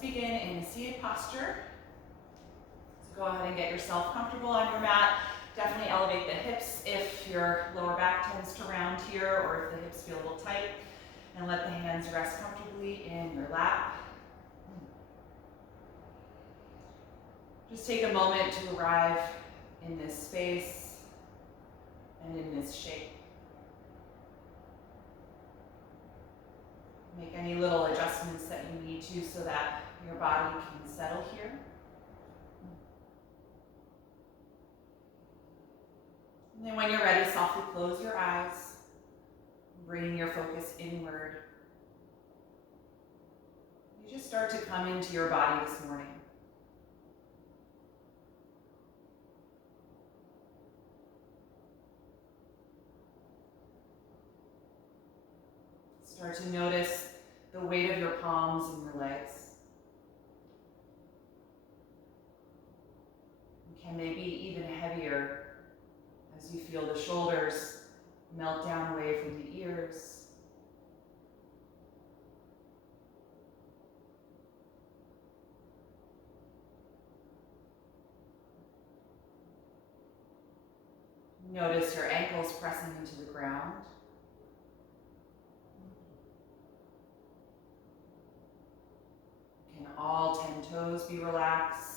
begin in a seated posture. So go ahead and get yourself comfortable on your mat. Definitely elevate the hips if your lower back tends to round here or if the hips feel a little tight. And let the hands rest comfortably in your lap. Just take a moment to arrive in this space and in this shape. Make any little adjustments that you need to so that your body can settle here. And then when you're ready, softly close your eyes, bringing your focus inward. You just start to come into your body this morning. Start to notice the weight of your palms and your legs. Can they be even heavier as you feel the shoulders melt down away from the ears? Notice your ankles pressing into the ground. Can all 10 toes be relaxed?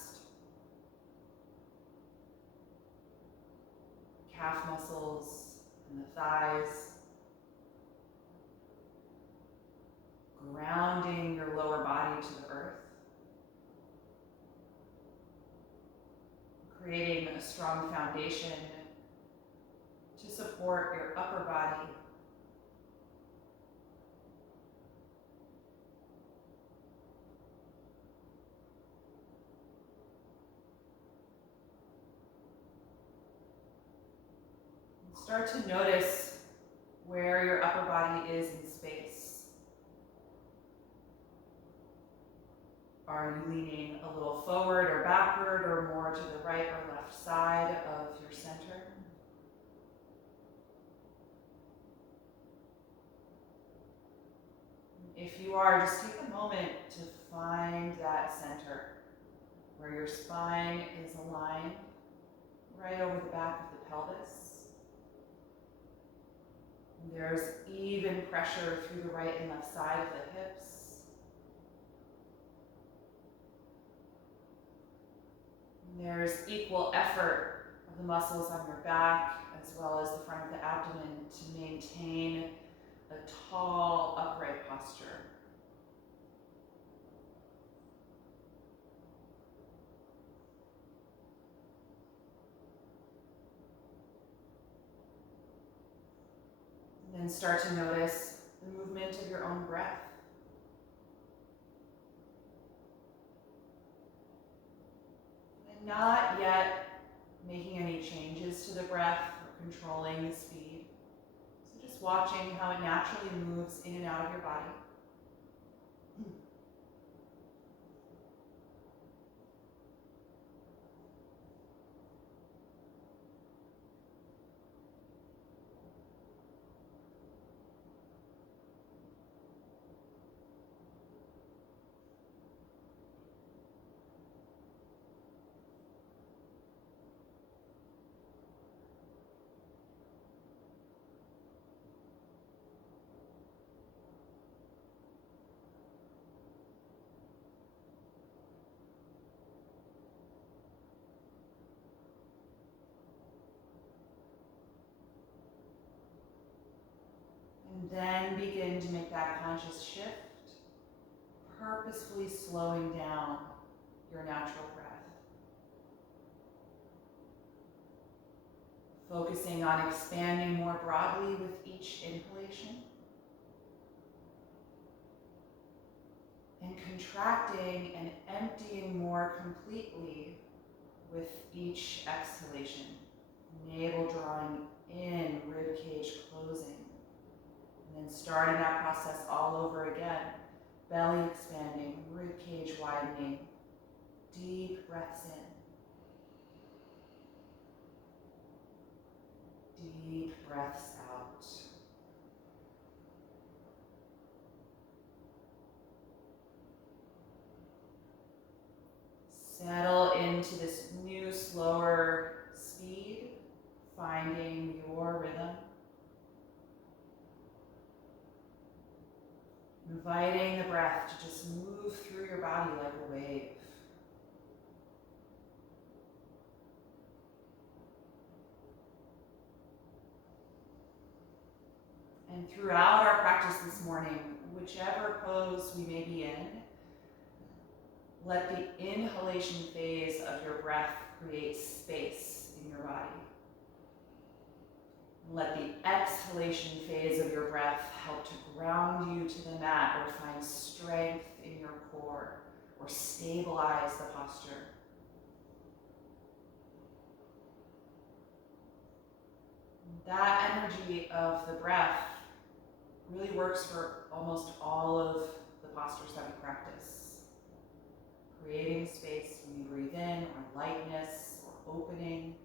Calf muscles and the thighs. Grounding your lower body to the earth. Creating a strong foundation to support your upper body. Start to notice where your upper body is in space. Are you leaning a little forward or backward or more to the right or left side of your center? If you are, just take a moment to find that center where your spine is aligned right over the back of the pelvis. There's even pressure through the right and left side of the hips. There's equal effort of the muscles on your back as well as the front of the abdomen to maintain a tall, upright posture. And then start to notice the movement of your own breath. And not yet making any changes to the breath or controlling the speed. So just watching how it naturally moves in and out of your body. And then begin to make that conscious shift, purposefully slowing down your natural breath. Focusing on expanding more broadly with each inhalation. And contracting and emptying more completely with each exhalation. Navel drawing in, ribcage closing. And then starting that process all over again. Belly expanding, ribcage widening. Deep breaths in. Deep breaths out. Inviting the breath to just move through your body like a wave. And throughout our practice this morning, whichever pose we may be in, let the inhalation phase of your breath create space in your body. Let the exhalation phase of your breath help to ground you to the mat or find strength in your core or stabilize the posture. That energy of the breath really works for almost all of the postures that we practice. Creating space when you breathe in, or lightness, or opening.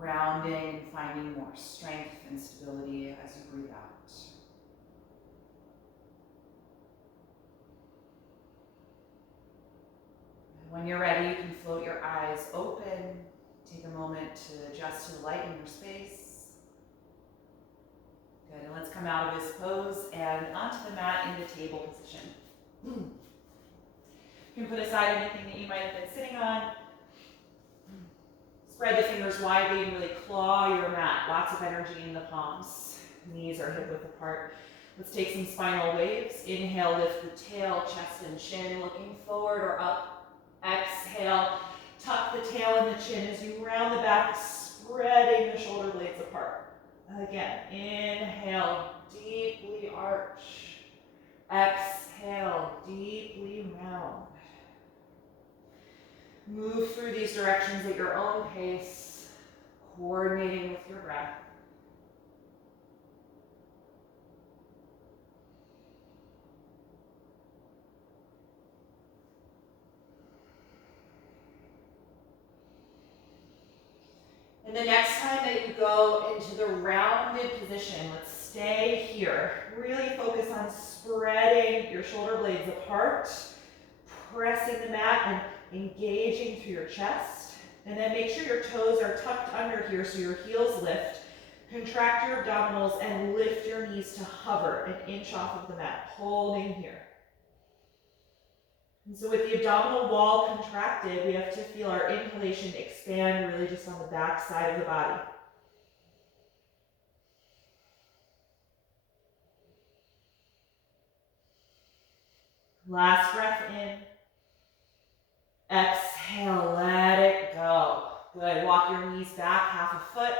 Grounding and finding more strength and stability as you breathe out. And when you're ready, you can float your eyes open. Take a moment to adjust to the light in your space. Good, and let's come out of this pose and onto the mat into table position. You can put aside anything that you might have been sitting on. Spread the fingers widely and really claw your mat. Lots of energy in the palms. Knees are hip width apart. Let's take some spinal waves. Inhale, lift the tail, chest and chin, looking forward or up. Exhale, tuck the tail and the chin as you round the back, spreading the shoulder blades apart. Again, inhale, deeply arch. Exhale, deeply round. Move through these directions at your own pace, coordinating with your breath. And the next time that you go into the rounded position, let's stay here. Really focus on spreading your shoulder blades apart, pressing the mat and engaging through your chest. And then make sure your toes are tucked under here so your heels lift. Contract your abdominals and lift your knees to hover an inch off of the mat, holding here. And so with the abdominal wall contracted, we have to feel our inhalation expand really just on the back side of the body. Last breath in. Exhale, let it go. Good, walk your knees back half a foot,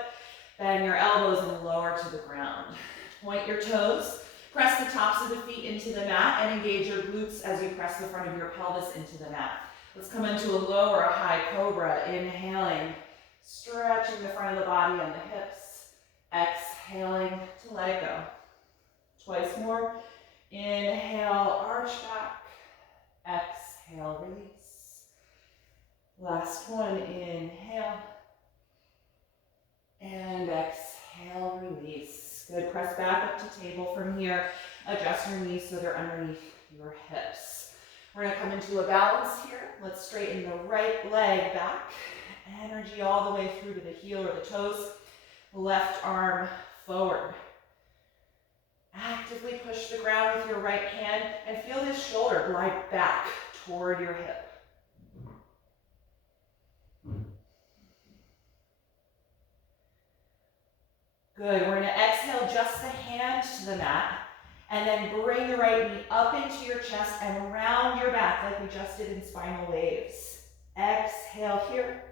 bend your elbows and lower to the ground. Point your toes, press the tops of the feet into the mat and engage your glutes as you press the front of your pelvis into the mat. Let's come into a low or a high cobra, inhaling, stretching the front of the body and the hips, exhaling to let it go. Twice more, inhale, arch back, exhale, release. Last one, inhale, and exhale, release. Good, press back up to table from here. Adjust your knees so they're underneath your hips. We're gonna come into a balance here. Let's straighten the right leg back. Energy all the way through to the heel or the toes. Left arm forward. Actively push the ground with your right hand and feel this shoulder glide back toward your hip. Good, we're gonna exhale just the hand to the mat and then bring the right knee up into your chest and round your back like we just did in spinal waves. Exhale here,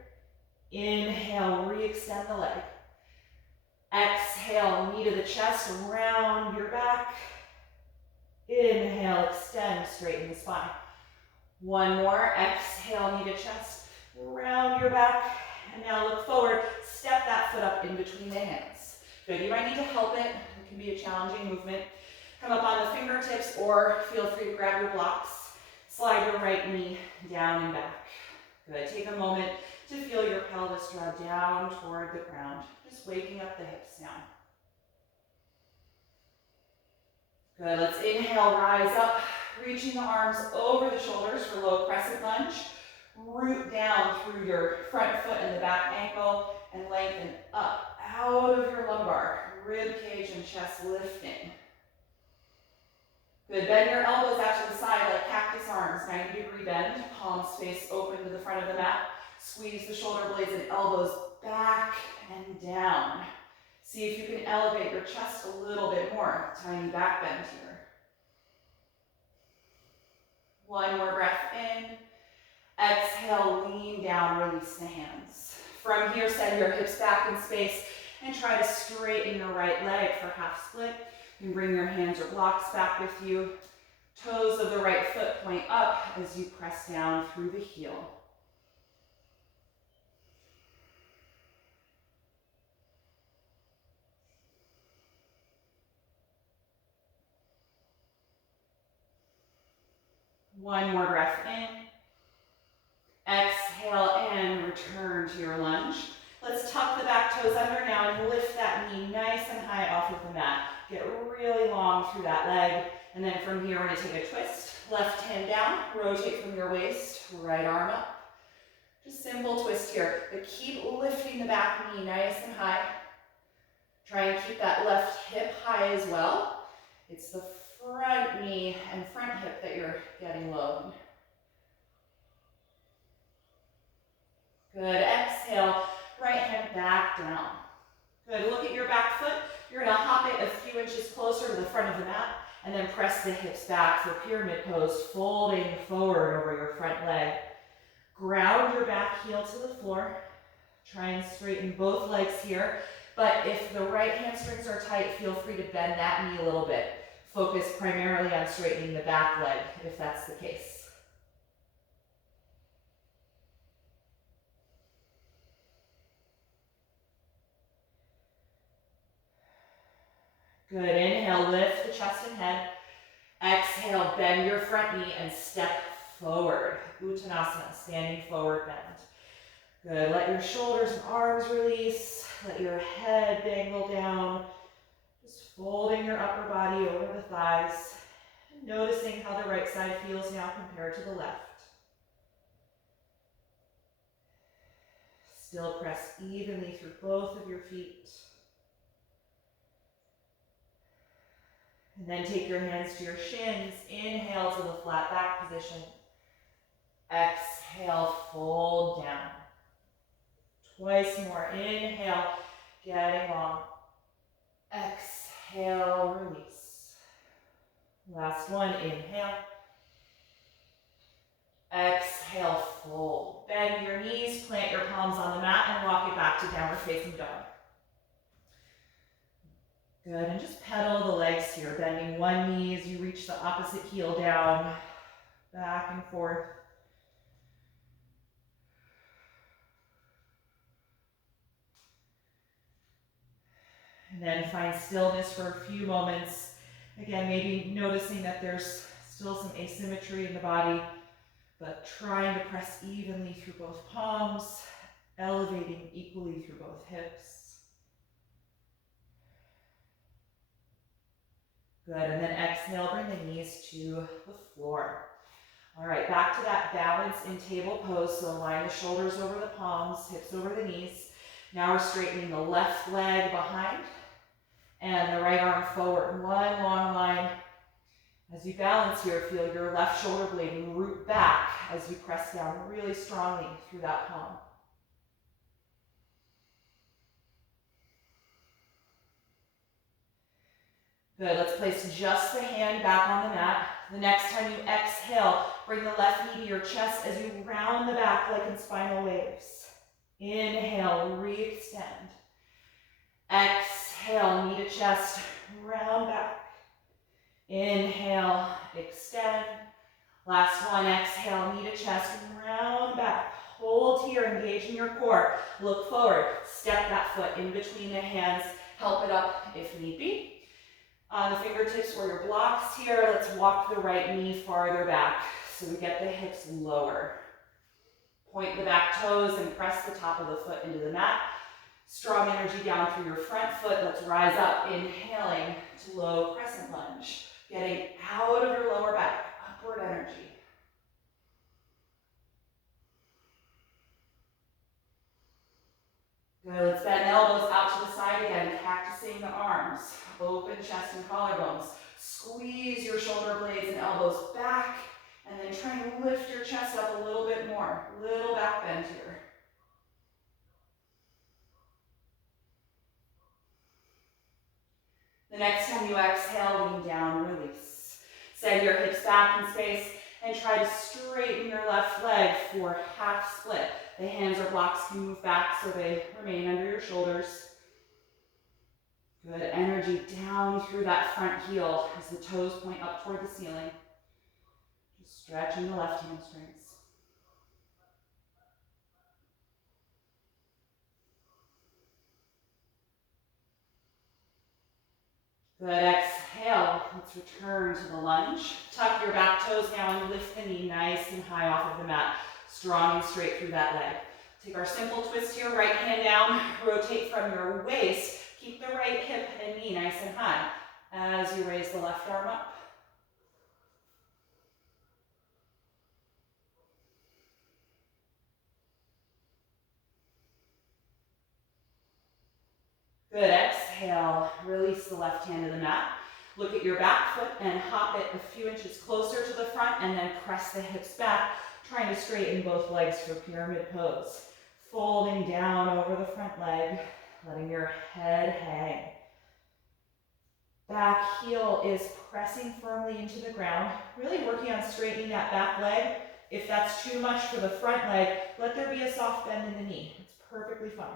inhale, re-extend the leg. Exhale, knee to the chest, round your back. Inhale, extend, straighten the spine. One more, exhale, knee to chest, round your back. And now look forward, step that foot up in between the hands. Good, you might need to help it. It can be a challenging movement. Come up on the fingertips or feel free to grab your blocks. Slide your right knee down and back. Good, take a moment to feel your pelvis draw down toward the ground. Just waking up the hips now. Good, let's inhale, rise up, reaching the arms over the shoulders for low crescent lunge. Root down through your front foot and the back ankle and lengthen up out of your lumbar, rib cage and chest lifting. Good, bend your elbows out to the side like cactus arms, 90-degree bend, palms face open to the front of the mat. Squeeze the shoulder blades and elbows back and down. See if you can elevate your chest a little bit more. Tiny back bend here. One more breath in. Exhale, lean down, release the hands. From here, send your hips back in space and try to straighten your right leg for half split. You can bring your hands or blocks back with you. Toes of the right foot point up as you press down through the heel. One more breath in. Exhale and return to your lunge. Let's tuck the back toes under now and lift that knee nice and high off of the mat. Get really long through that leg. And then from here, we're going to take a twist. Left hand down, rotate from your waist, right arm up. Just simple twist here, but keep lifting the back knee nice and high. Try and keep that left hip high as well. It's the front knee and front hip that you're getting low. Good, exhale, right hand back down. Good, look at your back foot. You're gonna hop it a few inches closer to the front of the mat and then press the hips back for pyramid pose, folding forward over your front leg. Ground your back heel to the floor. Try and straighten both legs here. But if the right hamstrings are tight, feel free to bend that knee a little bit. Focus primarily on straightening the back leg if that's the case. Good, inhale, lift the chest and head. Exhale, bend your front knee and step forward. Uttanasana, standing forward bend. Good, let your shoulders and arms release. Let your head dangle down. Just folding your upper body over the thighs. Noticing how the right side feels now compared to the left. Still press evenly through both of your feet. And then take your hands to your shins. Inhale to the flat back position. Exhale, fold down. Twice more. Inhale, getting long. Exhale, release. Last one, inhale. Exhale, fold. Bend your knees, plant your palms on the mat, and walk it back to downward facing dog. Good, and just pedal the legs here, bending one knee as you reach the opposite heel down, back and forth. And then find stillness for a few moments. Again, maybe noticing that there's still some asymmetry in the body, but trying to press evenly through both palms, elevating equally through both hips. Good, and then exhale, bring the knees to the floor. All right, back to that balance in table pose. So align the shoulders over the palms, hips over the knees. Now we're straightening the left leg behind and the right arm forward. One long line. As you balance here, feel your left shoulder blade root back as you press down really strongly through that palm. Good, let's place just the hand back on the mat. The next time you exhale, bring the left knee to your chest as you round the back like in spinal waves. Inhale, re-extend. Exhale, knee to chest, round back. Inhale, extend. Last one, exhale, knee to chest, round back. Hold here, engage in your core. Look forward, step that foot in between the hands. Help it up if need be. On the fingertips or your blocks here, let's walk the right knee farther back so we get the hips lower. Point the back toes and press the top of the foot into the mat. Strong energy down through your front foot. Let's rise up, inhaling to low crescent lunge. Getting out of your lower back, upward energy. Good, let's bend elbows out to the side again, cactusing the arms. Open chest and collarbones. Squeeze your shoulder blades and elbows back, and then try and lift your chest up a little bit more. Little back bend here. The next time you exhale, lean down, release. Send your hips back in space and try to straighten your left leg for half split. The hands or blocks can move back so they remain under your shoulders. Good energy down through that front heel as the toes point up toward the ceiling. Just stretching the left hamstrings. Good, exhale. Let's return to the lunge. Tuck your back toes now and lift the knee nice and high off of the mat. Strong and straight through that leg. Take our simple twist here, right hand down. Rotate from your waist. Keep the right hip and knee nice and high as you raise the left arm up. Good, exhale. Release the left hand to the mat. Look at your back foot and hop it a few inches closer to the front and then press the hips back, trying to straighten both legs for pyramid pose. Folding down over the front leg, letting your head hang. Back heel is pressing firmly into the ground, really working on straightening that back leg. If that's too much for the front leg, let there be a soft bend in the knee. It's perfectly fine.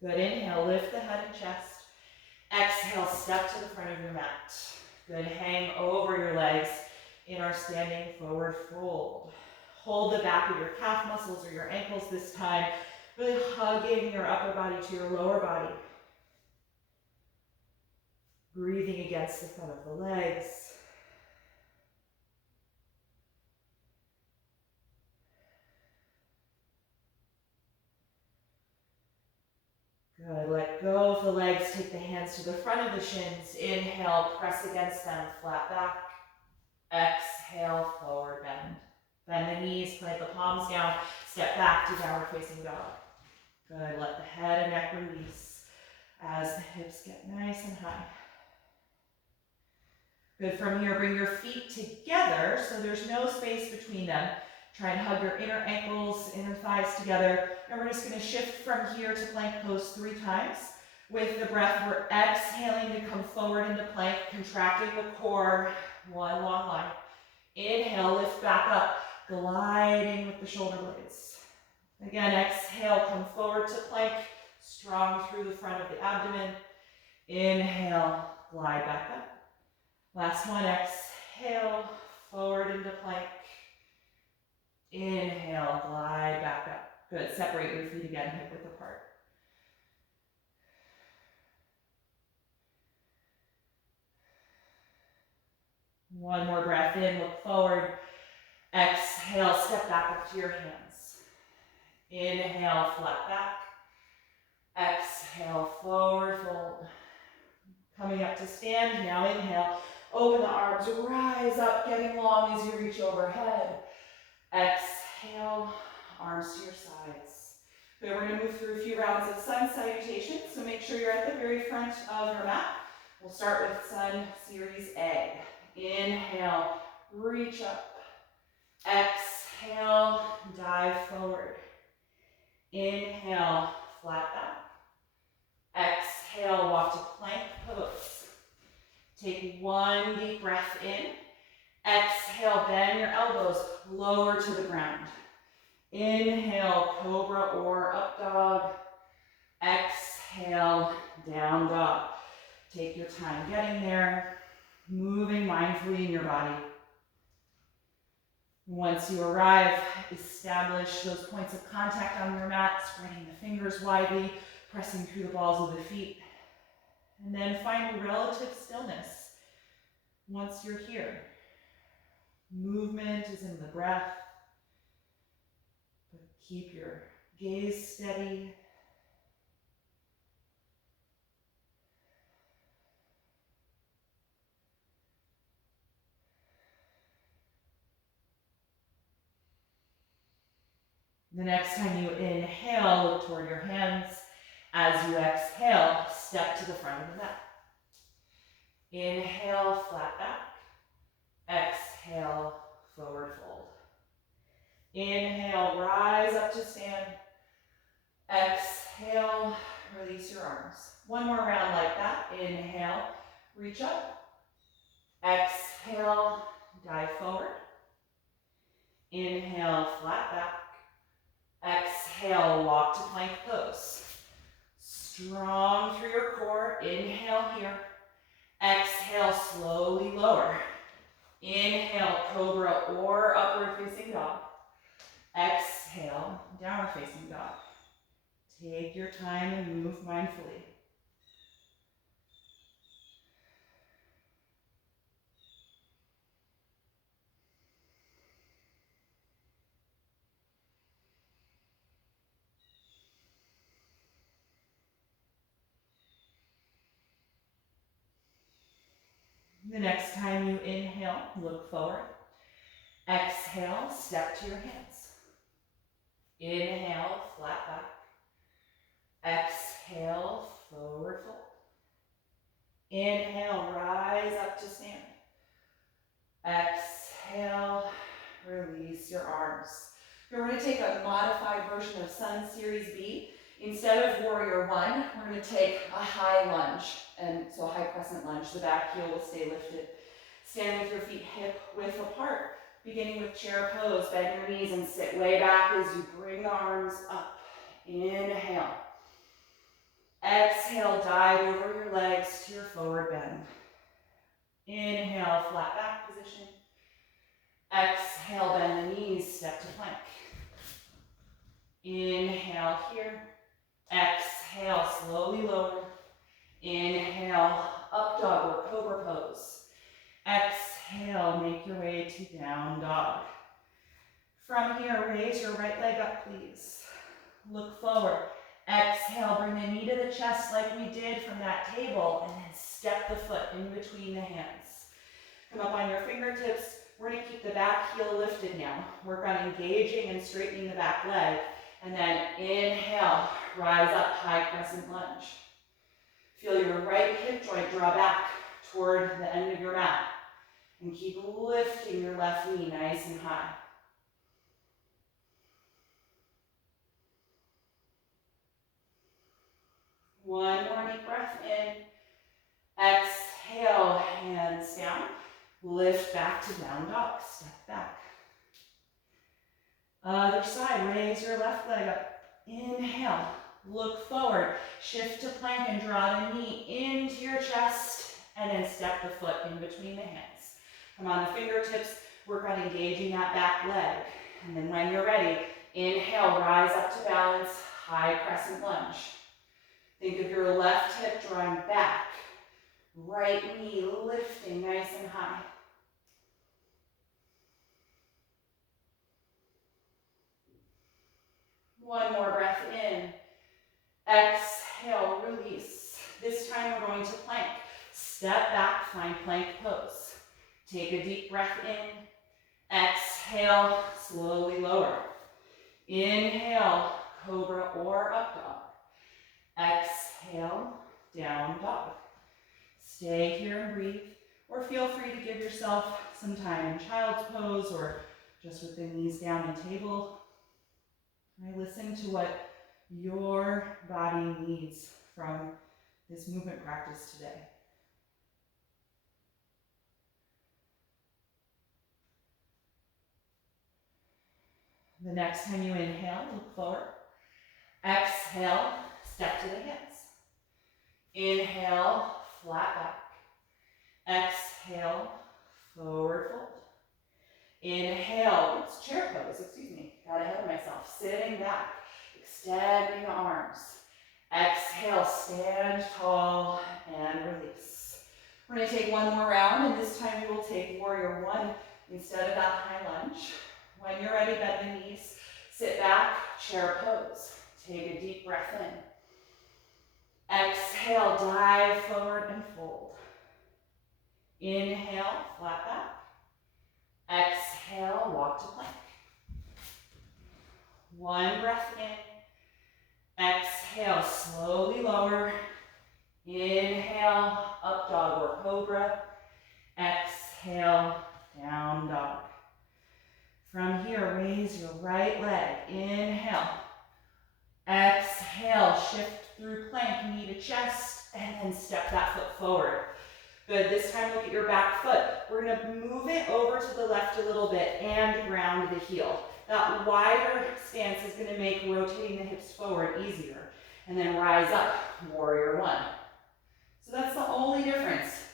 Good, inhale, lift the head and chest. Exhale, step to the front of your mat. Good, hang over your legs in our standing forward fold. Hold the back of your calf muscles or your ankles this time, really hugging your upper body to your lower body. Breathing against the front of the legs. Good, let go of the legs, take the hands to the front of the shins. Inhale, press against them, flat back. Exhale, forward bend. Bend the knees, plant the palms down, step back to downward facing dog. Good, let the head and neck release as the hips get nice and high. Good, from here, bring your feet together so there's no space between them. Try and hug your inner ankles, inner thighs together. And we're just gonna shift from here to plank pose 3 times. With the breath, we're exhaling to come forward into plank, contracting the core, one long line. Inhale, lift back up, gliding with the shoulder blades. Again, exhale, come forward to plank, strong through the front of the abdomen. Inhale, glide back up. Last one, exhale, forward into plank. Inhale, glide back up. Good, separate your feet again, hip width apart. One more breath in, look forward. Exhale, step back up to your hands. Inhale, flat back. Exhale, forward fold. Coming up to stand, now inhale. Open the arms, rise up, getting long as you reach overhead. Exhale, arms to your sides. Good, we're gonna move through a few rounds of sun salutation, so make sure you're at the very front of your mat. We'll start with sun series A. Inhale, reach up. Exhale, dive forward. Inhale, flat back. Exhale, walk to plank pose. Take one deep breath in. Exhale, bend your elbows, lower to the ground. Inhale, cobra or up dog. Exhale, down dog. Take your time getting there, moving mindfully in your body. Once you arrive, establish those points of contact on your mat, spreading the fingers widely, pressing through the balls of the feet. And then find relative stillness once you're here. Movement is in the breath, but keep your gaze steady. The next time you inhale, look toward your hands. As you exhale, step to the front of the mat. Inhale, flat back. Exhale, forward fold. Inhale, rise up to stand. Exhale, release your arms. One more round like that. Inhale, reach up. Exhale, dive forward. Inhale, flat back. Exhale, walk to plank pose. Strong through your core. Inhale here. Exhale, slowly lower. Inhale, cobra or upward facing dog. Exhale, downward facing dog. Take your time and move mindfully. The next time you inhale, look forward. Exhale, step to your hands. Inhale, flat back. Exhale, forward fold. Inhale, rise up to stand. Exhale, release your arms. We're going to take a modified version of Sun Series B. Instead of Warrior One, we're going to take a high lunge. And so a high crescent lunge, the back heel will stay lifted. Stand with your feet hip width apart, beginning with chair pose. Bend your knees and sit way back as you bring the arms up. Inhale. Exhale, dive over your legs to your forward bend. Inhale, flat back position. Exhale, bend the knees, step to plank. Inhale here. Exhale, slowly lower. Inhale, up dog or cobra pose. Exhale, make your way to down dog. From here, raise your right leg up, please. Look forward. Exhale, bring the knee to the chest like we did from that table, and then step the foot in between the hands. Come up on your fingertips. We're going to keep the back heel lifted now. Work on engaging and straightening the back leg. And then inhale, rise up, high crescent lunge. Feel your right hip joint draw back toward the end of your mat. And keep lifting your left knee nice and high. One more deep breath in. Exhale, hands down. Lift back to down dog. Step back. Other side, raise your left leg up. Inhale, look forward. Shift to plank and draw the knee into your chest. And then step the foot in between the hands. Come on the fingertips. Work on engaging that back leg. And then when you're ready, inhale, rise up to balance. High crescent lunge. Think of your left hip drawing back. Right knee lifting nice and high. One more breath in. Exhale, release. This time we're going to plank. Step back, find plank pose. Take a deep breath in. Exhale, slowly lower. Inhale, cobra or up dog. Exhale, down dog. Stay here and breathe, or feel free to give yourself some time in child's pose or just with the knees down and table. Listen to what your body needs from this movement practice today. The next time you inhale, look forward. Exhale, step to the hands. Inhale, flat back. Exhale, forward fold. Inhale, it's chair pose, got ahead of myself. Sitting back, extending the arms. Exhale, stand tall and release. We're going to take one more round, and this time we will take Warrior One instead of that high lunge. When you're ready, bend the knees, sit back, chair pose. Take a deep breath in. Exhale, dive forward and fold. Inhale, flat back. Exhale, walk to plank. One breath in. Exhale, slowly lower. Inhale, up dog or cobra. Exhale, down dog. From here, raise your right leg. Inhale. Exhale, shift through plank, knee to chest, and then step that foot forward. Good, this time look at your back foot. We're gonna move it over to the left a little bit and ground the heel. That wider stance is gonna make rotating the hips forward easier. And then rise up, warrior one. So that's the only difference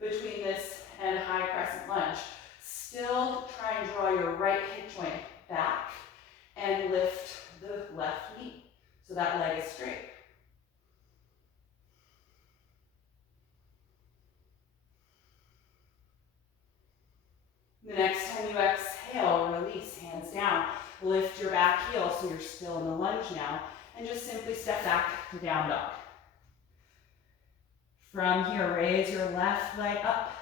between this and high crescent lunge. Still try and draw your right hip joint back and lift the left knee so that leg is straight. The next time you exhale, release, hands down. Lift your back heel so you're still in the lunge now, and just simply step back to down dog. From here, raise your left leg up.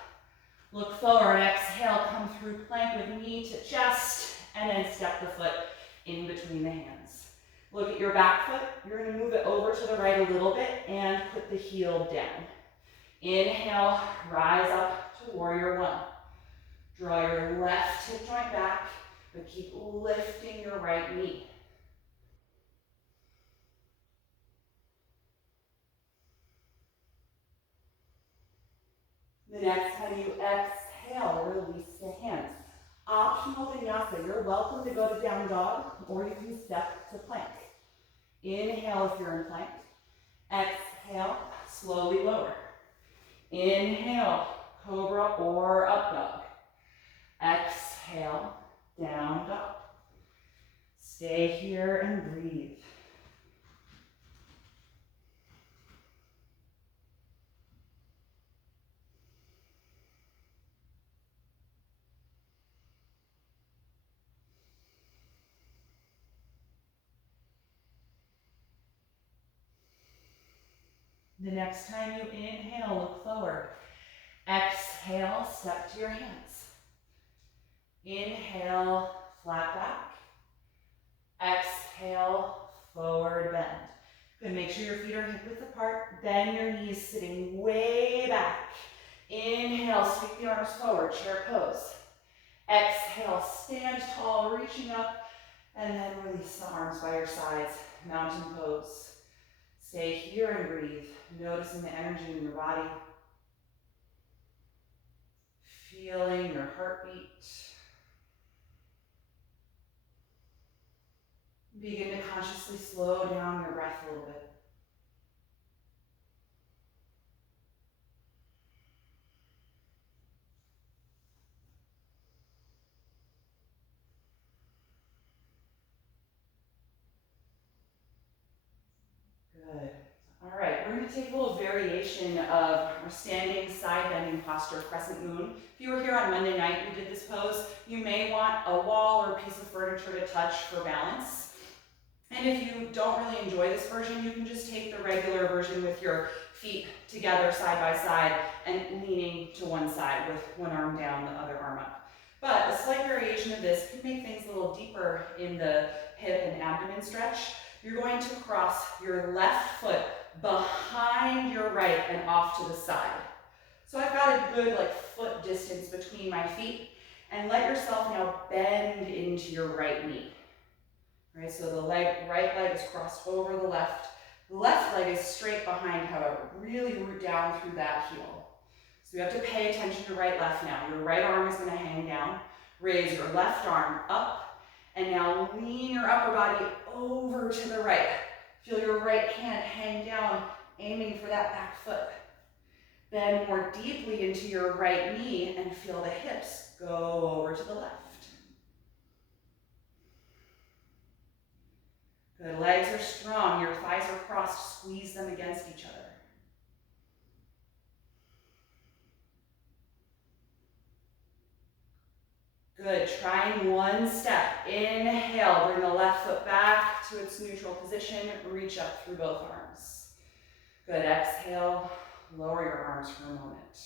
Look forward, exhale, come through plank with knee to chest, and then step the foot in between the hands. Look at your back foot. You're gonna move it over to the right a little bit and put the heel down. Inhale, rise up to warrior one. Draw your left hip joint back, but keep lifting your right knee. The next time you exhale, release the hands. Optional vinyasa, you're welcome to go to down dog, or you can step to plank. Inhale if you're in plank. Exhale, slowly lower. Inhale, cobra or up dog. Exhale, down dog. Stay here and breathe. The next time you inhale, look forward. Exhale, step to your hands. Inhale, flat back. Exhale, forward bend. Good, make sure your feet are hip width apart. Bend your knees sitting way back. Inhale, sweep the arms forward, chair pose. Exhale, stand tall, reaching up, and then release the arms by your sides, mountain pose. Stay here and breathe, noticing the energy in your body. Feeling your heartbeat. Begin to consciously slow down your breath a little bit. Good. All right, we're going to take a little variation of our standing side bending posture, crescent moon. If you were here on Monday night, we did this pose. You may want a wall or a piece of furniture to touch for balance. And if you don't really enjoy this version, you can just take the regular version with your feet together side by side and leaning to one side with one arm down, the other arm up. But a slight variation of this can make things a little deeper in the hip and abdomen stretch. You're going to cross your left foot behind your right and off to the side. So I've got a good foot distance between my feet, and let yourself now bend into your right knee. Right, so the right leg is crossed over the left. The left leg is straight behind, however. Really root down through that heel. So you have to pay attention to right, left now. Your right arm is going to hang down. Raise your left arm up, and now lean your upper body over to the right. Feel your right hand hang down, aiming for that back foot. Bend more deeply into your right knee and feel the hips go over to the left. Good, legs are strong, your thighs are crossed, squeeze them against each other. Good, trying one step. Inhale, bring the left foot back to its neutral position, reach up through both arms. Good, exhale, lower your arms for a moment.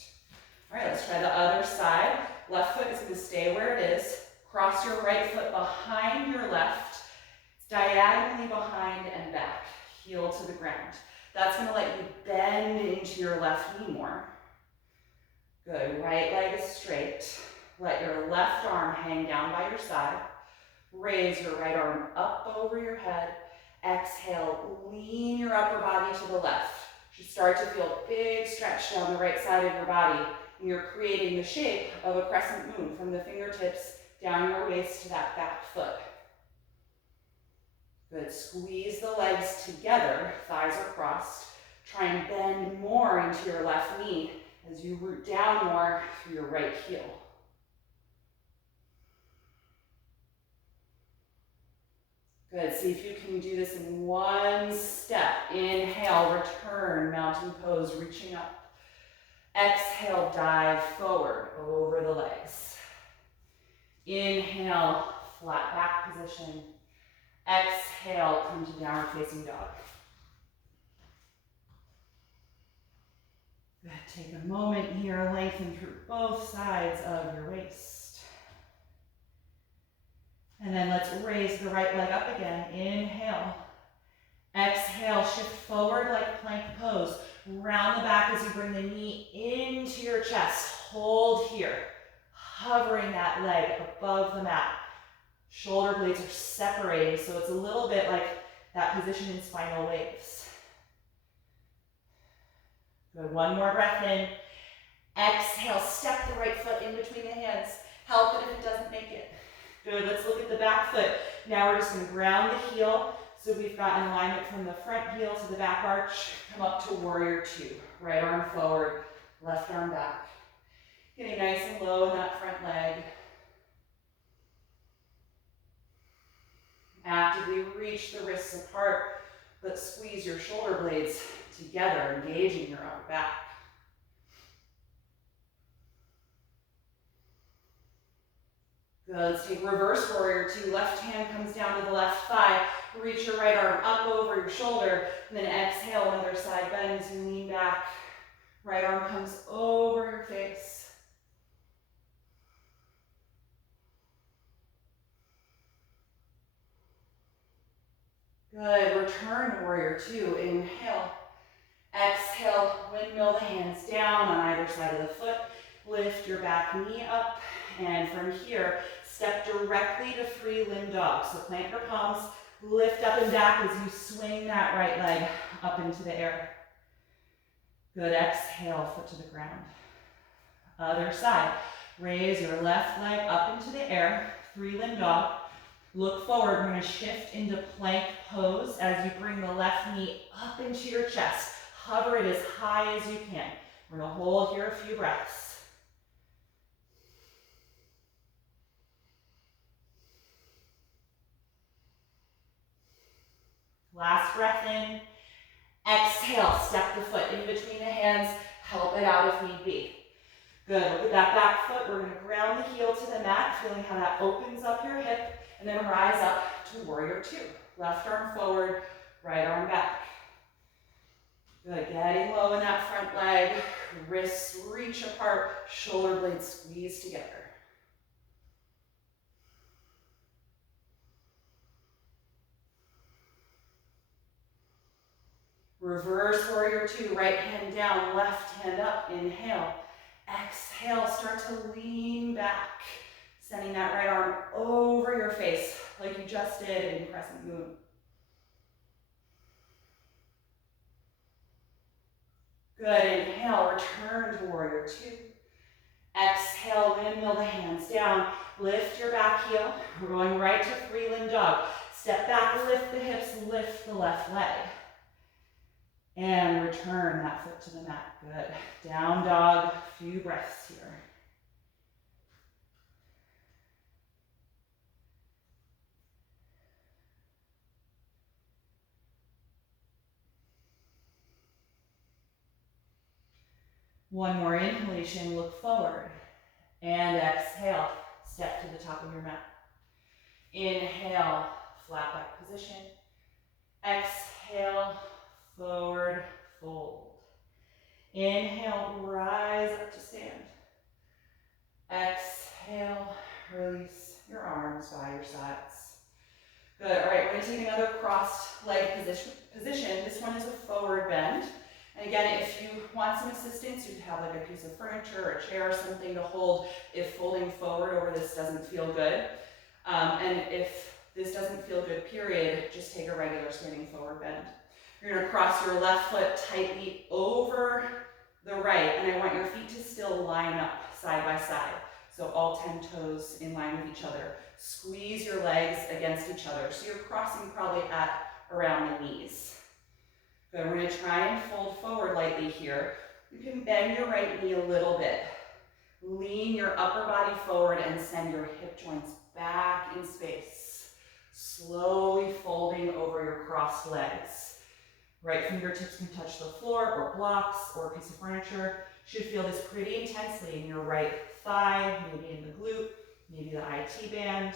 All right, let's try the other side. Left foot is going to stay where it is. Cross your right foot behind your left. Diagonally behind and back, heel to the ground. That's going to let you bend into your left knee more. Good, right leg is straight. Let your left arm hang down by your side. Raise your right arm up over your head. Exhale, lean your upper body to the left. You should start to feel a big stretch down the right side of your body. And you're creating the shape of a crescent moon from the fingertips down your waist to that back foot. Good, squeeze the legs together, thighs are crossed. Try and bend more into your left knee as you root down more through your right heel. Good, see if you can do this in one step. Inhale, return, mountain pose, reaching up. Exhale, dive forward over the legs. Inhale, flat back position. Exhale, come to downward facing dog. Good, take a moment here, lengthen through both sides of your waist. And then let's raise the right leg up again. Inhale. Exhale, shift forward like plank pose. Round the back as you bring the knee into your chest. Hold here, hovering that leg above the mat. Shoulder blades are separating, so it's a little bit like that position in spinal waves. Good, one more breath in. Exhale, step the right foot in between the hands. Help it if it doesn't make it. Good, let's look at the back foot. Now we're just going to ground the heel. So we've got an alignment from the front heel to the back arch. Come up to warrior two. Right arm forward, left arm back. Getting nice and low in that front leg. Actively reach the wrists apart, but squeeze your shoulder blades together, engaging your upper back. Good, let's take reverse warrior two. Left hand comes down to the left thigh. Reach your right arm up over your shoulder. And then exhale, another side bend as you lean back. Right arm comes over your face. Good, return to warrior two. Inhale. Exhale, windmill the hands down on either side of the foot. Lift your back knee up. And from here, step directly to three limb dog. So plant your palms, lift up and back as you swing that right leg up into the air. Good, exhale, foot to the ground. Other side, raise your left leg up into the air, three limb dog. Look forward, we're going to shift into plank pose as you bring the left knee up into your chest. Hover it as high as you can. We're going to hold here a few breaths. Last breath in. Exhale, step the foot in between the hands. Help it out if need be. Good, look at that back foot. We're going to ground the heel to the mat, feeling how that opens up your hip, and then rise up to warrior two. Left arm forward, right arm back. Good, getting low in that front leg. Wrists reach apart, shoulder blades squeeze together. Reverse warrior two, right hand down, left hand up, inhale. Exhale, start to lean back, sending that right arm over your face like you just did in Crescent Moon. Good, inhale, return to warrior two. Exhale, windmill the hands down, lift your back heel. We're going right to three limb dog. Step back, lift the hips, lift the left leg. And return that foot to the mat. Good. Down dog, few breaths here. One more inhalation, look forward. And exhale, step to the top of your mat. Inhale, flat back position. Exhale, forward fold. Inhale, rise up to stand. Exhale, release your arms by your sides. Good, all right, we're gonna take another crossed leg position. This one is a forward bend. And again, if you want some assistance, you'd have like a piece of furniture or a chair or something to hold if folding forward over this doesn't feel good. And if this doesn't feel good, period, just take a regular standing forward bend. You're gonna cross your left foot tightly over the right, and I want your feet to still line up side by side. So all 10 toes in line with each other. Squeeze your legs against each other. So you're crossing probably at around the knees. Good, we're gonna try and fold forward lightly here. You can bend your right knee a little bit. Lean your upper body forward and send your hip joints back in space. Slowly folding over your crossed legs. Right fingertips can touch the floor or blocks or a piece of furniture. You should feel this pretty intensely in your right thigh, maybe in the glute, maybe the IT band.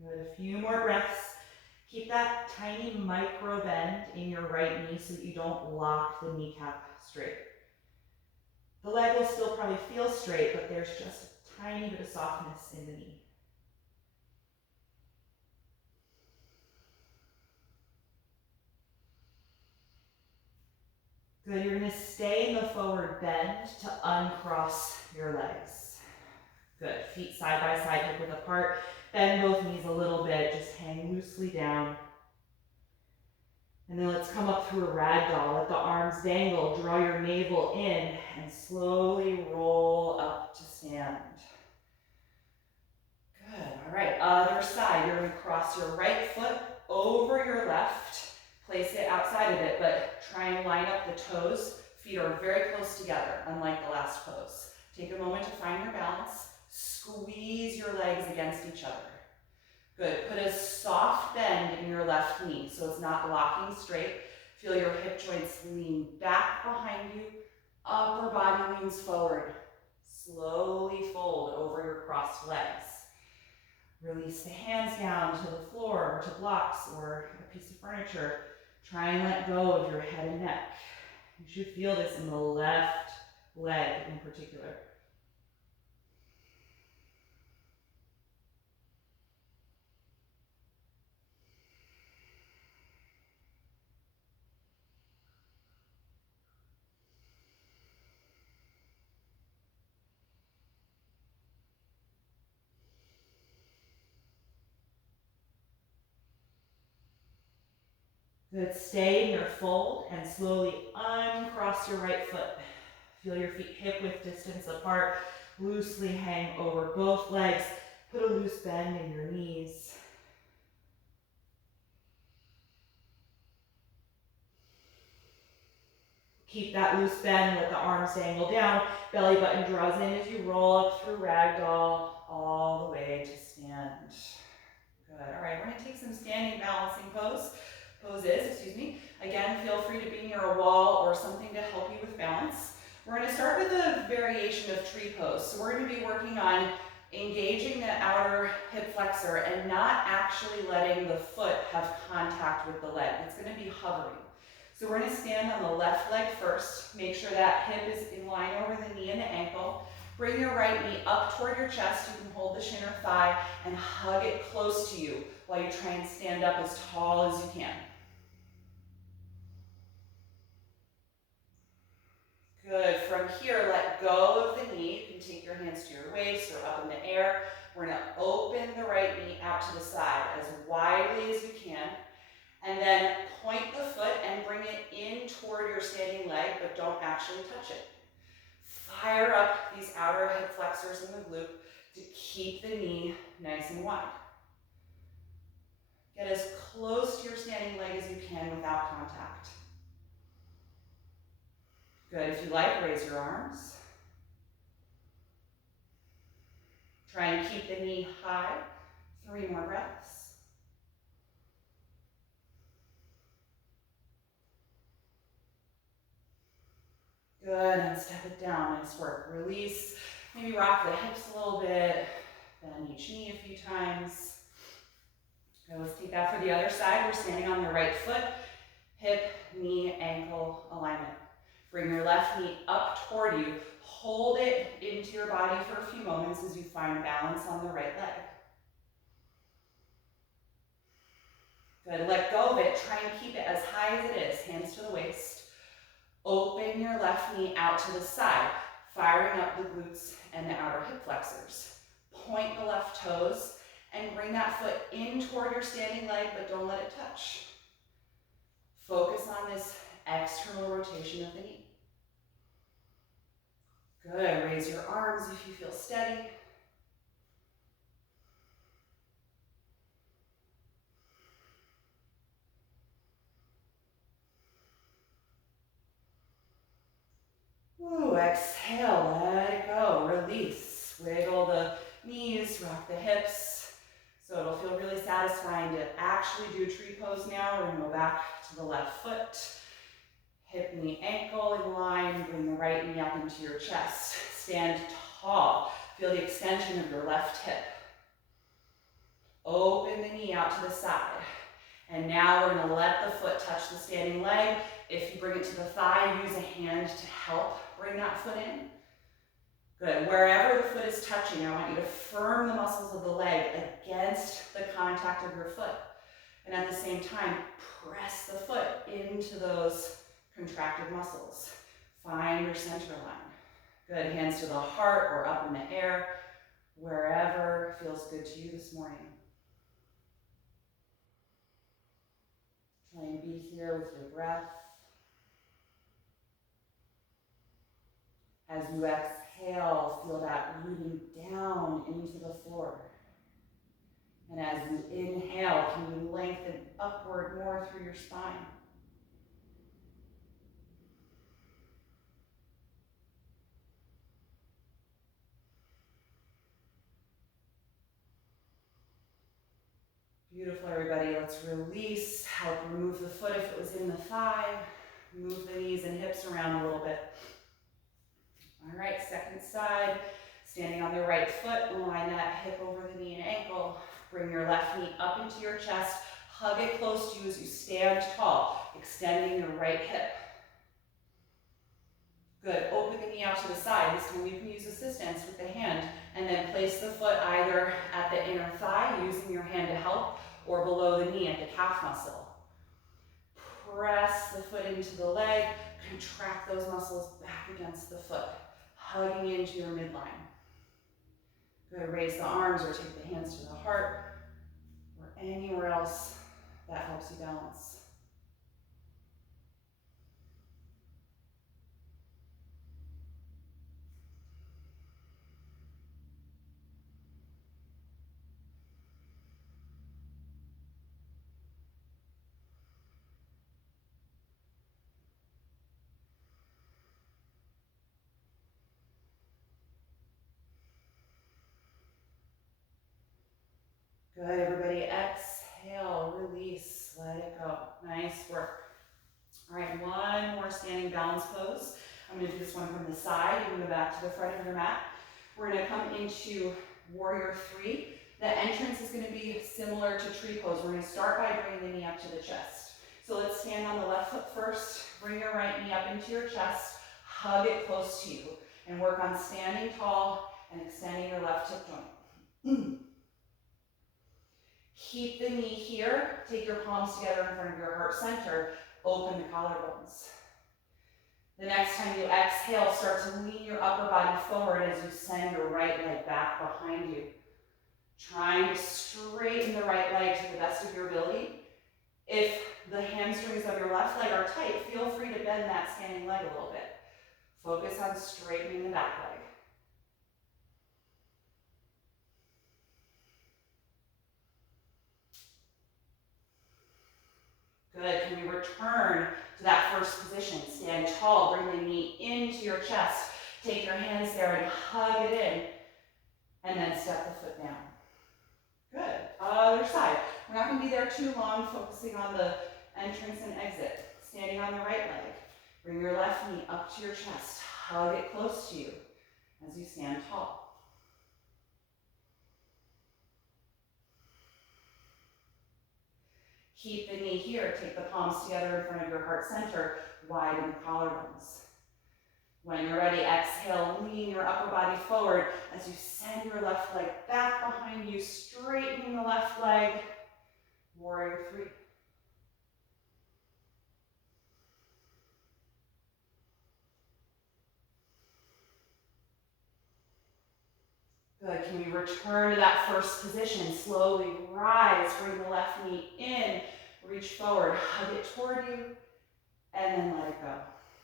Good, a few more breaths. Keep that tiny micro bend in your right knee so that you don't lock the kneecap straight. The leg will still probably feel straight, but there's just a tiny bit of softness in the knee. Good, you're gonna stay in the forward bend to uncross your legs. Good, feet side by side, hip width apart. Bend both knees a little bit, just hang loosely down. And then let's come up through a ragdoll. Let the arms dangle, draw your navel in, and slowly roll up to stand. Good, all right, other side. You're gonna cross your right foot over your left. Place it outside of it, but try and line up the toes. Feet are very close together, unlike the last pose. Take a moment to find your balance. Squeeze your legs against each other. Good, put a soft bend in your left knee so it's not locking straight. Feel your hip joints lean back behind you. Upper body leans forward. Slowly fold over your crossed legs. Release the hands down to the floor or to blocks or a piece of furniture. Try and let go of your head and neck. You should feel this in the left leg in particular. Good, stay in your fold and slowly uncross your right foot. Feel your feet hip width distance apart. Loosely hang over both legs. Put a loose bend in your knees. Keep that loose bend, let the arms dangle down. Belly button draws in as you roll up through ragdoll all the way to stand. Good, all right, we're gonna take some standing balancing poses. Again, feel free to be near a wall or something to help you with balance. We're gonna start with a variation of tree pose. So we're gonna be working on engaging the outer hip flexor and not actually letting the foot have contact with the leg. It's gonna be hovering. So we're gonna stand on the left leg first. Make sure that hip is in line over the knee and the ankle. Bring your right knee up toward your chest. You can hold the shin or thigh and hug it close to you while you try and stand up as tall as you can. Good, from here, let go of the knee. You can take your hands to your waist or up in the air. We're gonna open the right knee out to the side as widely as you can. And then point the foot and bring it in toward your standing leg, but don't actually touch it. Fire up these outer hip flexors in the glute to keep the knee nice and wide. Get as close to your standing leg as you can without contact. Good, if you like, raise your arms. Try and keep the knee high. 3 more breaths. Good, and step it down, nice work. Release, maybe rock the hips a little bit, bend each knee a few times. Good, let's take that for the other side. We're standing on the right foot, hip, knee, ankle alignment. Bring your left knee up toward you. Hold it into your body for a few moments as you find balance on the right leg. Good, let go of it. Try and keep it as high as it is, hands to the waist. Open your left knee out to the side, firing up the glutes and the outer hip flexors. Point the left toes and bring that foot in toward your standing leg, but don't let it touch. Focus on this external rotation of the knee. Good, raise your arms if you feel steady. Ooh, exhale, let it go, release. Wiggle the knees, rock the hips. So it'll feel really satisfying to actually do tree pose now. We're gonna go back to the left foot. Hip, knee, ankle in line. Bring the right knee up into your chest. Stand tall. Feel the extension of your left hip. Open the knee out to the side. And now we're gonna let the foot touch the standing leg. If you bring it to the thigh, use a hand to help bring that foot in. Good, wherever the foot is touching, I want you to firm the muscles of the leg against the contact of your foot. And at the same time, press the foot into those contracted muscles. Find your center line. Good, hands to the heart or up in the air, wherever feels good to you this morning. Try and be here with your breath. As you exhale, feel that rooting down into the floor. And as you inhale, can you lengthen upward more through your spine? Beautiful, everybody. Let's release. Help remove the foot if it was in the thigh. Move the knees and hips around a little bit. All right, second side. Standing on the right foot, line that hip over the knee and ankle. Bring your left knee up into your chest. Hug it close to you as you stand tall, extending your right hip. Good, open the knee out to the side. This time you can use assistance with the hand, and then place the foot either at the inner thigh, using your hand to help, or below the knee at the calf muscle. Press the foot into the leg, contract those muscles back against the foot, hugging into your midline. Good, raise the arms or take the hands to the heart, or anywhere else that helps you balance. Good, everybody, exhale, release, let it go. Nice work. All right, one more standing balance pose. I'm gonna do this one from the side. You're gonna go back to the front of your mat. We're gonna come into warrior three. The entrance is gonna be similar to tree pose. We're gonna start by bringing the knee up to the chest. So let's stand on the left foot first. Bring your right knee up into your chest. Hug it close to you. And work on standing tall and extending your left hip joint. Keep the knee here. Take your palms together in front of your heart center. Open the collarbones. The next time you exhale, start to lean your upper body forward as you send your right leg back behind you. Trying to straighten the right leg to the best of your ability. If the hamstrings of your left leg are tight, feel free to bend that standing leg a little bit. Focus on straightening the back leg. Good, can we return to that first position? Stand tall, bring the knee into your chest. Take your hands there and hug it in. And then step the foot down. Good, other side. We're not gonna be there too long, focusing on the entrance and exit. Standing on the right leg. Bring your left knee up to your chest. Hug it close to you as you stand tall. Keep the knee here. Take the palms together in front of your heart center. Widen the collarbones. When you're ready, exhale, lean your upper body forward as you send your left leg back behind you, straightening the left leg. Warrior 3. Good, can we return to that first position? Slowly rise, bring the left knee in, reach forward, hug it toward you, and then let it go.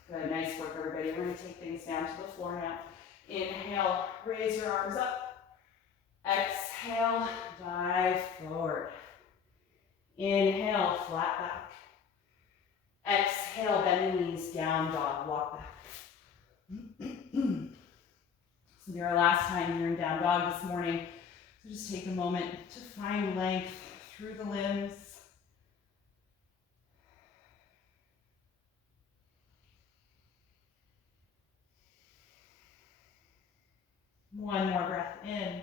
Good, nice work everybody. We're gonna take things down to the floor now. Inhale, raise your arms up. Exhale, dive forward. Inhale, flat back. Exhale, bend the knees, down dog, walk back. This will be our last time here in down dog this morning. So just take a moment to find length through the limbs. One more breath in.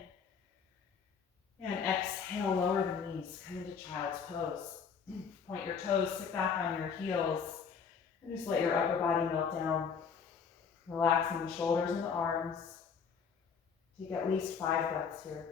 And exhale, lower the knees, come into child's pose. Point your toes, sit back on your heels, and just let your upper body melt down. Relaxing the shoulders and the arms. Take at least 5 breaths here.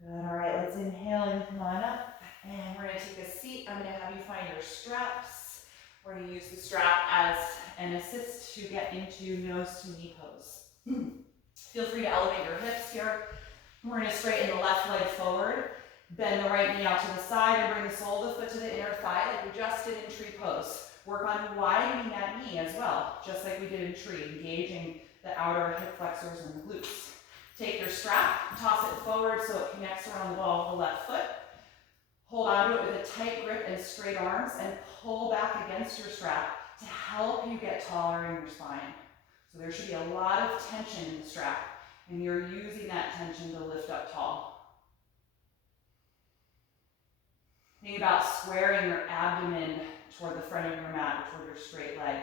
Good, all right, let's inhale and come on up. And we're gonna take a seat. I'm gonna have you find your straps. We're gonna use the strap as an assist to get into nose to knee pose. Feel free to elevate your hips here. We're gonna straighten the left leg forward, bend the right knee out to the side, and bring the sole of the foot to the inner thigh like we just did in tree pose. Work on widening that knee as well, just like we did in tree, engaging the outer hip flexors and the glutes. Take your strap, toss it forward so it connects around the ball of the left foot. Hold onto it with a tight grip and straight arms, and pull back against your strap to help you get taller in your spine. So there should be a lot of tension in the strap, and you're using that tension to lift up tall. Think about squaring your abdomen toward the front of your mat, or toward your straight leg.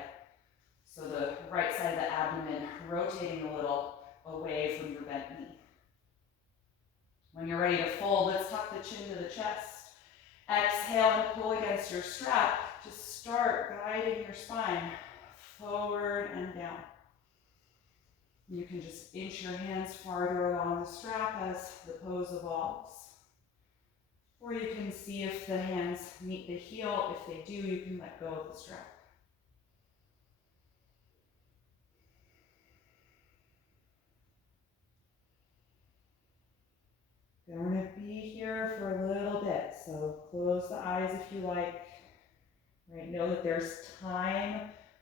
So the right side of the abdomen rotating a little away from your bent knee. When you're ready to fold, let's tuck the chin to the chest. Exhale and pull against your strap. Just start guiding your spine forward and down. You can just inch your hands farther along the strap as the pose evolves. Or you can see if the hands meet the heel. If they do, you can let go of the strap. Then we're going to be here for a little bit, so close the eyes if you like. Right? Know that there's time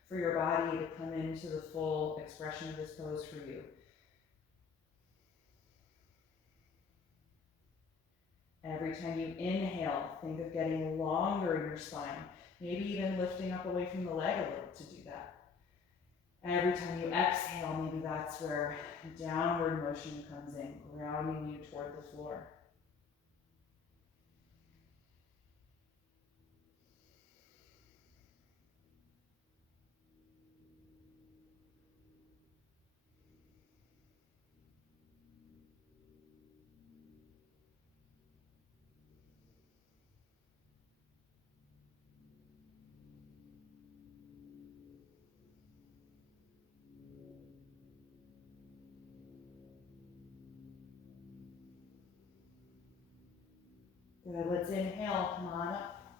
for your body to come into the full expression of this pose for you. Every time you inhale, think of getting longer in your spine, maybe even lifting up away from the leg a little to do that. Every time you exhale, maybe that's where downward motion comes in, grounding you toward the floor. Good, let's inhale, come on up.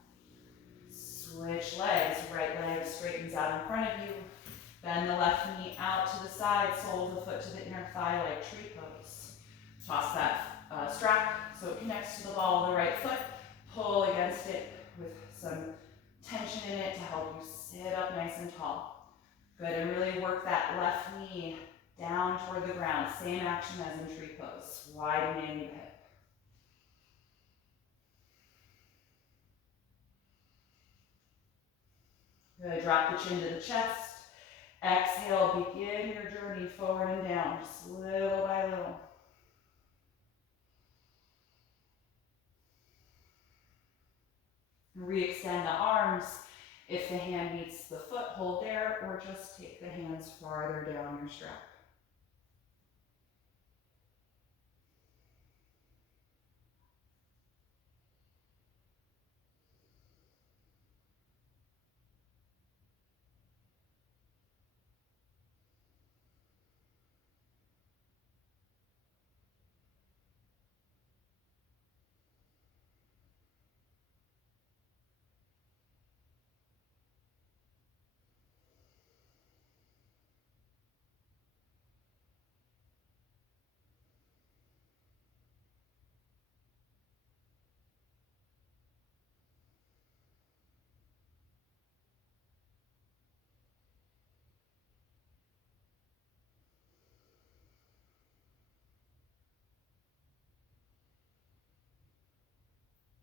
Switch legs, right leg straightens out in front of you. Bend the left knee out to the side, sole of the foot to the inner thigh like tree pose. Toss that strap so it connects to the ball of the right foot. Pull against it with some tension in it to help you sit up nice and tall. Good, and really work that left knee down toward the ground. Same action as in tree pose, widening the hip. Good, drop the chin to the chest. Exhale, begin your journey forward and down, just little by little. Re-extend the arms. If the hand meets the foot, hold there, or just take the hands farther down your strap.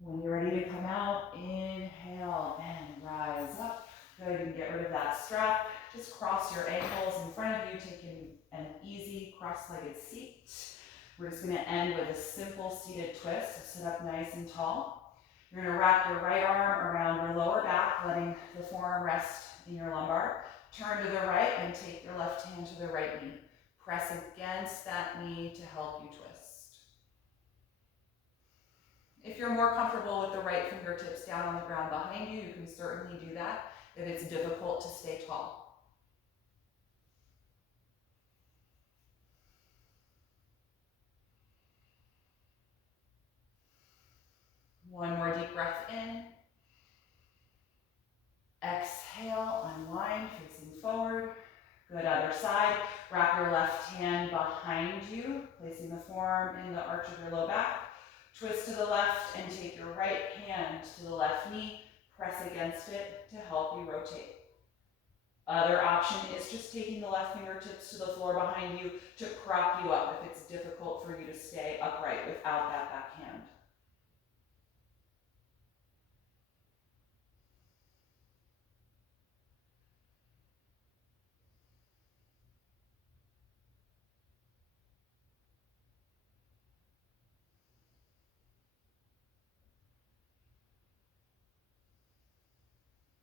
When you're ready to come out, inhale and rise up. Good, you can get rid of that strap. Just cross your ankles in front of you, taking an easy cross-legged seat. We're just gonna end with a simple seated twist. So sit up nice and tall. You're gonna wrap your right arm around your lower back, letting the forearm rest in your lumbar. Turn to the right and take your left hand to the right knee. Press against that knee to help you twist. If you're more comfortable with the right fingertips down on the ground behind you, you can certainly do that if it's difficult to stay tall. One more deep breath in. Exhale, unwind, facing forward. Good, other side. Wrap your left hand behind you, placing the forearm in the arch of your low back. Twist to the left and take your right hand to the left knee. Press against it to help you rotate. Other option is just taking the left fingertips to the floor behind you to prop you up if it's difficult for you to stay upright without that back hand.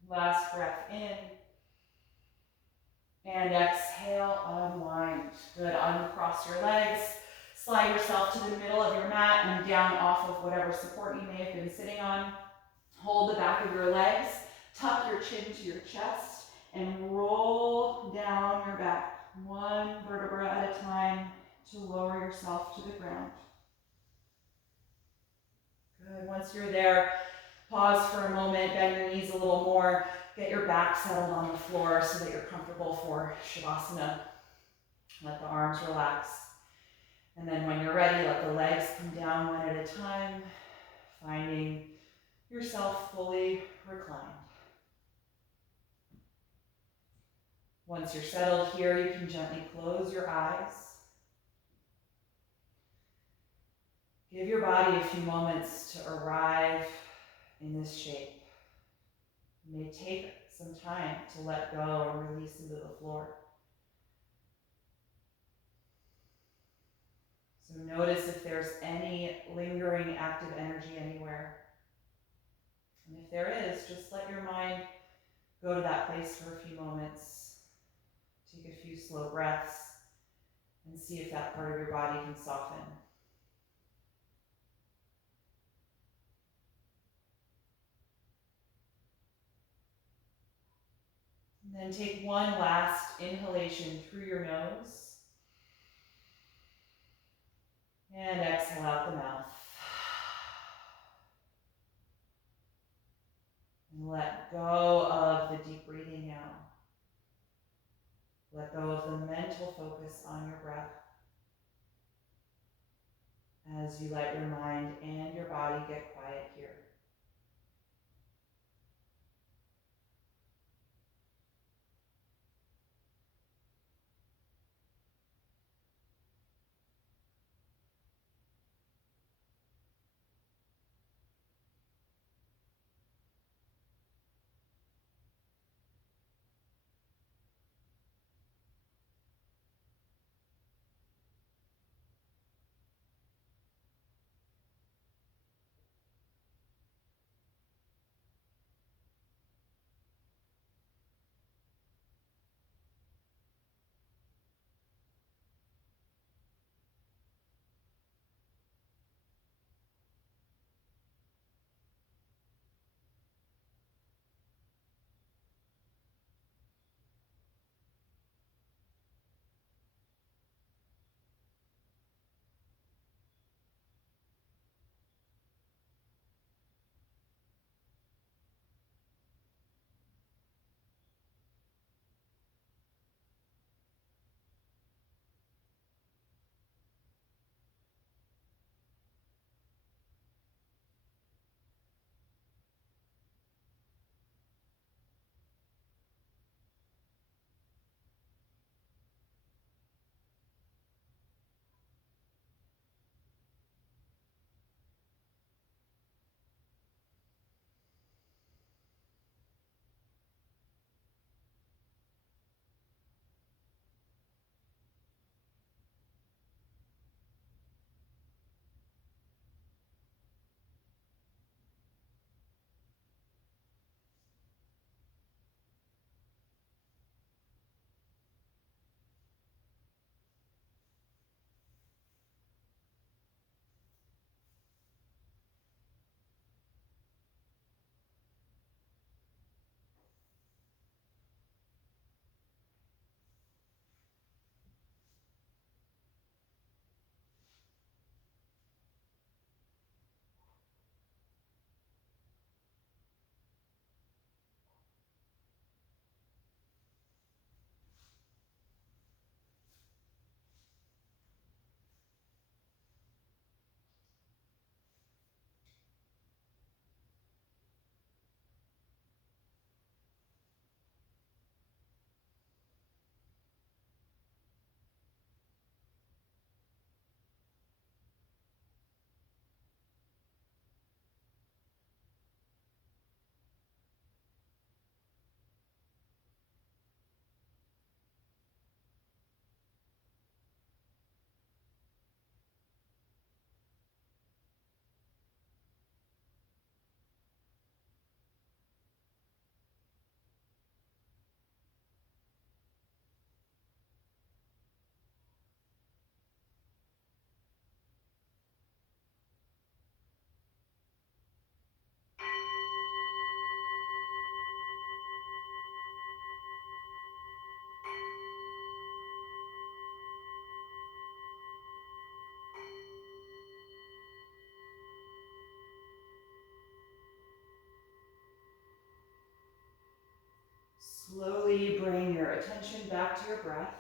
Last breath in. And exhale, unwind. Good, uncross your legs. Slide yourself to the middle of your mat and down off of whatever support you may have been sitting on. Hold the back of your legs. Tuck your chin to your chest and roll down your back, one vertebra at a time to lower yourself to the ground. Good, once you're there, pause for a moment, bend your knees a little more. Get your back settled on the floor so that you're comfortable for Shavasana. Let the arms relax. And then when you're ready, let the legs come down one at a time, finding yourself fully reclined. Once you're settled here, you can gently close your eyes. Give your body a few moments to arrive in this shape. You may take some time to let go and release into the floor. So notice if there's any lingering active energy anywhere. And if there is, just let your mind go to that place for a few moments. Take a few slow breaths and see if that part of your body can soften. And then take one last inhalation through your nose. And exhale out the mouth. And let go of the deep breathing now. Let go of the mental focus on your breath as you let your mind and your body get quiet here. slowly bring your attention back to your breath.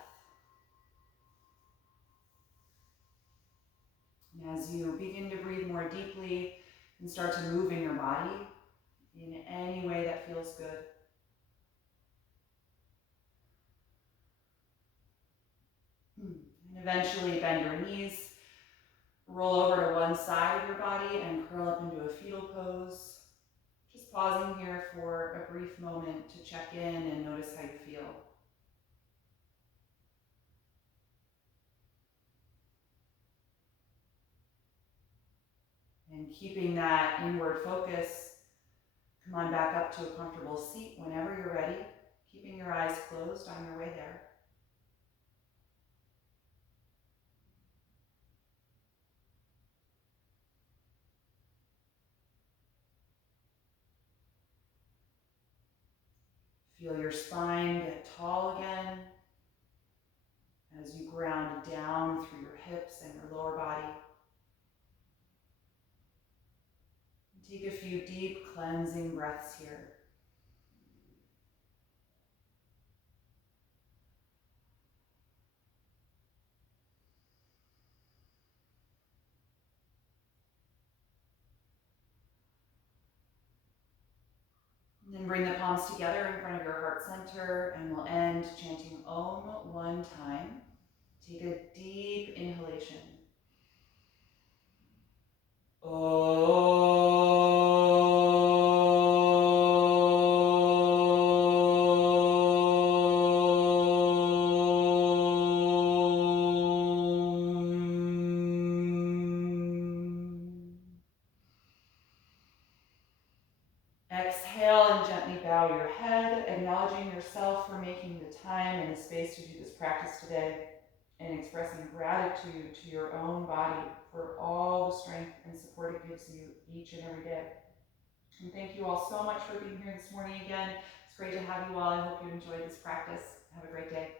And as you begin to breathe more deeply and start to move in your body in any way that feels good. And eventually bend your knees, roll over to one side of your body and curl up into a fetal pose. Just pausing here for a brief moment to check in and notice how you feel. And keeping that inward focus, come on back up to a comfortable seat whenever you're ready, keeping your eyes closed on your way there. Feel your spine get tall again as you ground down through your hips and your lower body. Take a few deep cleansing breaths here. And then bring the palms together in front of your heart center, and we'll end chanting Om one time. Take a deep inhalation. Exhale and gently bow your head, acknowledging yourself for making the time and the space to do this practice today, and expressing gratitude to your own body for all the strength and support it gives you each and every day. And thank you all so much for being here this morning again. It's great to have you all. I hope you enjoyed this practice. Have a great day.